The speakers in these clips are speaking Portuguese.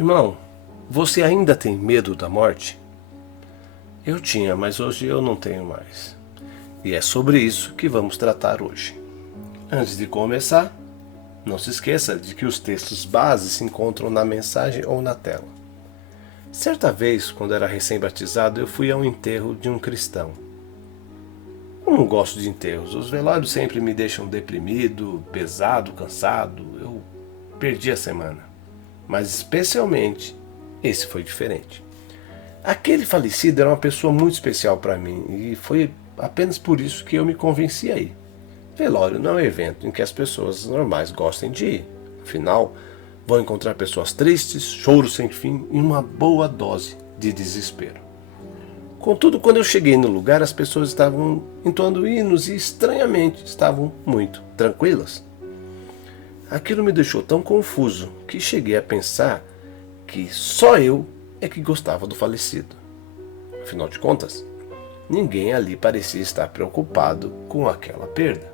Irmão, você ainda tem medo da morte? Eu tinha, mas hoje eu não tenho mais. E é sobre isso que vamos tratar hoje. Antes de começar, não se esqueça de que os textos base se encontram na mensagem ou na tela. Certa vez, quando era recém-batizado, eu fui a um enterro de um cristão. Eu não gosto de enterros. Os velórios sempre me deixam deprimido, pesado, cansado. Eu perdi a semana. Mas especialmente, esse foi diferente. Aquele falecido era uma pessoa muito especial para mim e foi apenas por isso que eu me convenci a ir. Velório não é um evento em que as pessoas normais gostem de ir. Afinal, vão encontrar pessoas tristes, choro sem fim e uma boa dose de desespero. Contudo, quando eu cheguei no lugar, as pessoas estavam entoando hinos e estranhamente estavam muito tranquilas. Aquilo me deixou tão confuso que cheguei a pensar que só eu é que gostava do falecido. Afinal de contas, ninguém ali parecia estar preocupado com aquela perda.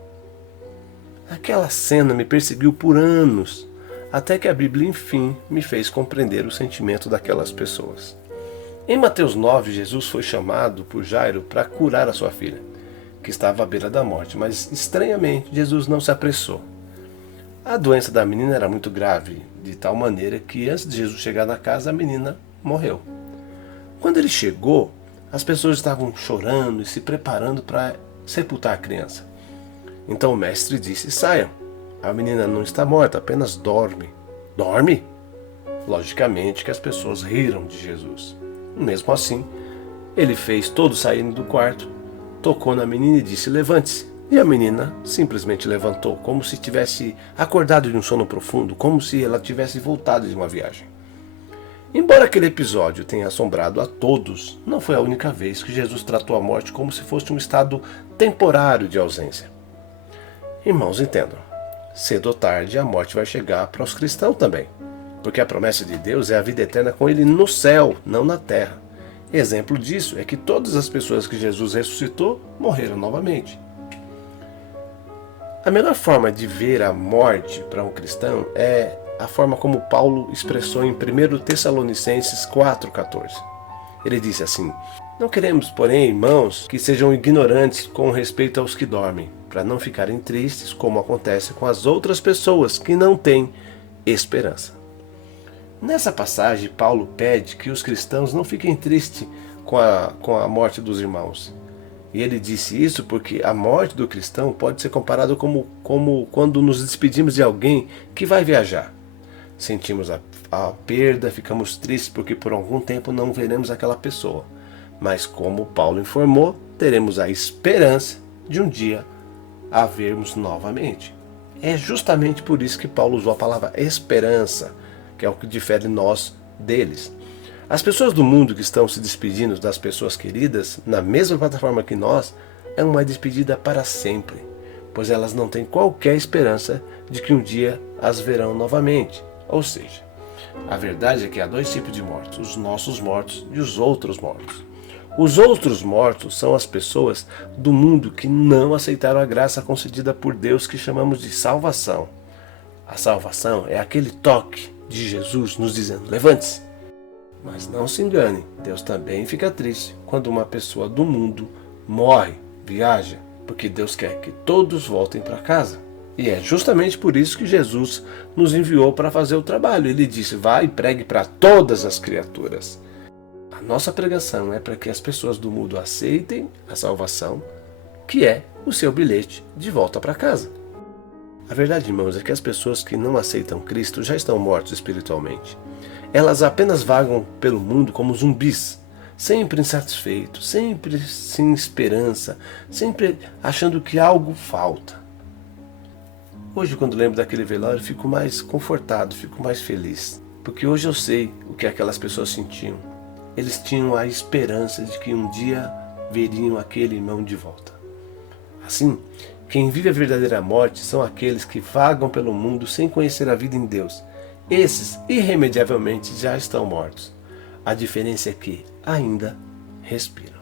Aquela cena me perseguiu por anos, até que a Bíblia enfim me fez compreender o sentimento daquelas pessoas. Em Mateus 9, Jesus foi chamado por Jairo para curar a sua filha, que estava à beira da morte, mas estranhamente Jesus não se apressou. A doença da menina era muito grave, de tal maneira que antes de Jesus chegar na casa, a menina morreu. Quando ele chegou, as pessoas estavam chorando e se preparando para sepultar a criança. Então o mestre disse: saiam, a menina não está morta, apenas dorme. Dorme? Logicamente que as pessoas riram de Jesus. Mesmo assim, ele fez todos saírem do quarto, tocou na menina e disse: levante-se. E a menina simplesmente levantou, como se tivesse acordado de um sono profundo, como se ela tivesse voltado de uma viagem. Embora aquele episódio tenha assombrado a todos, não foi a única vez que Jesus tratou a morte como se fosse um estado temporário de ausência. Irmãos, entendam, cedo ou tarde a morte vai chegar para os cristãos também, porque a promessa de Deus é a vida eterna com Ele no céu, não na terra. Exemplo disso é que todas as pessoas que Jesus ressuscitou morreram novamente. A melhor forma de ver a morte para um cristão é a forma como Paulo expressou em 1 Tessalonicenses 4,14. Ele disse assim: não queremos, porém, irmãos, que sejam ignorantes com respeito aos que dormem, para não ficarem tristes como acontece com as outras pessoas que não têm esperança. Nessa passagem, Paulo pede que os cristãos não fiquem tristes com a morte dos irmãos. E ele disse isso porque a morte do cristão pode ser comparada como quando nos despedimos de alguém que vai viajar. Sentimos a perda, ficamos tristes porque por algum tempo não veremos aquela pessoa. Mas como Paulo informou, teremos a esperança de um dia a vermos novamente. É justamente por isso que Paulo usou a palavra esperança, que é o que difere nós deles. As pessoas do mundo que estão se despedindo das pessoas queridas, na mesma plataforma que nós, é uma despedida para sempre, pois elas não têm qualquer esperança de que um dia as verão novamente. Ou seja, a verdade é que há dois tipos de mortos, os nossos mortos e os outros mortos. Os outros mortos são as pessoas do mundo que não aceitaram a graça concedida por Deus que chamamos de salvação. A salvação é aquele toque de Jesus nos dizendo: levante-se. Mas não se engane, Deus também fica triste quando uma pessoa do mundo morre, viaja, porque Deus quer que todos voltem para casa. E é justamente por isso que Jesus nos enviou para fazer o trabalho. Ele disse: vá e pregue para todas as criaturas. A nossa pregação é para que as pessoas do mundo aceitem a salvação, que é o seu bilhete de volta para casa. A verdade, irmãos, é que as pessoas que não aceitam Cristo já estão mortas espiritualmente. Elas apenas vagam pelo mundo como zumbis, sempre insatisfeitos, sempre sem esperança, sempre achando que algo falta. Hoje, quando lembro daquele velório, fico mais confortado, fico mais feliz, porque hoje eu sei o que aquelas pessoas sentiam. Eles tinham a esperança de que um dia veriam aquele irmão de volta. Assim, quem vive a verdadeira morte são aqueles que vagam pelo mundo sem conhecer a vida em Deus. Esses, irremediavelmente, já estão mortos. A diferença é que ainda respiram.